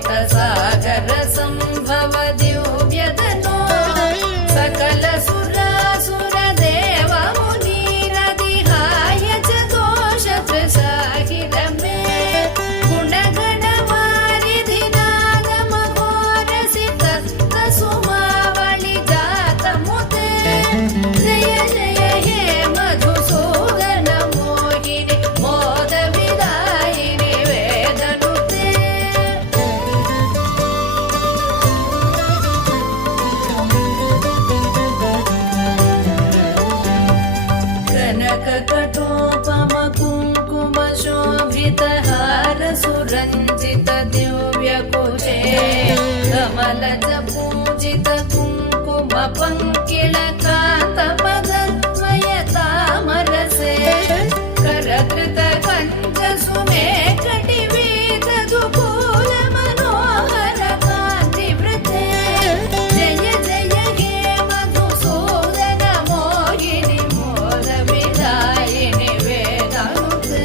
सागर संभव दिव्यदनो सकल सुरासुर देव मुनि नदिहाय च दोष त्रिसाहिर मे गुणगण वारिधि नागम घोरसि तत्त सुमावळि जात मुते जय जय हे मधुसूदन मोहिनि मोद विदायिनि वेदनुते कनक कटोपम कुङ्कुम शोभित हार सुरञ्जित दिव्य कुचे कमलज पूजित कुङ्कुम पङ्किल कान्त पदद्वय तामरसे करकृत कञ्च सुमेख टिवीत दुकूल मनोहर कान्तिवृते जय जय हे मधुसूदन मोहिनि मोद विदायिनि वेदनुते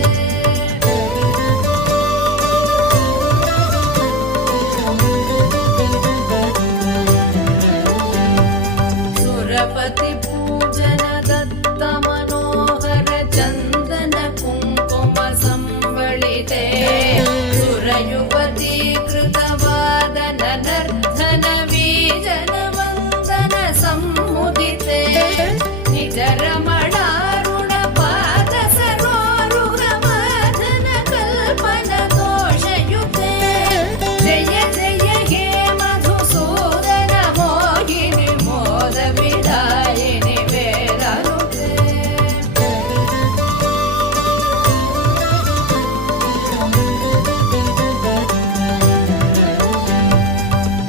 सुरपति पूजन दत्त मनोहर चन्दन कुङ्कुम संवलिते सुरयुवती कृतवादन नर्धन वीजन वन्दन सम्मुदिते निज रमणारुण पाद सरोरुह माधन कल्पन दोषयुते जय जय हे मधुसूदन मोहिनि मोद विदायिनि वेदनुते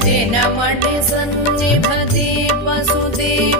दिनमणि सन्निभ दीप सुदीप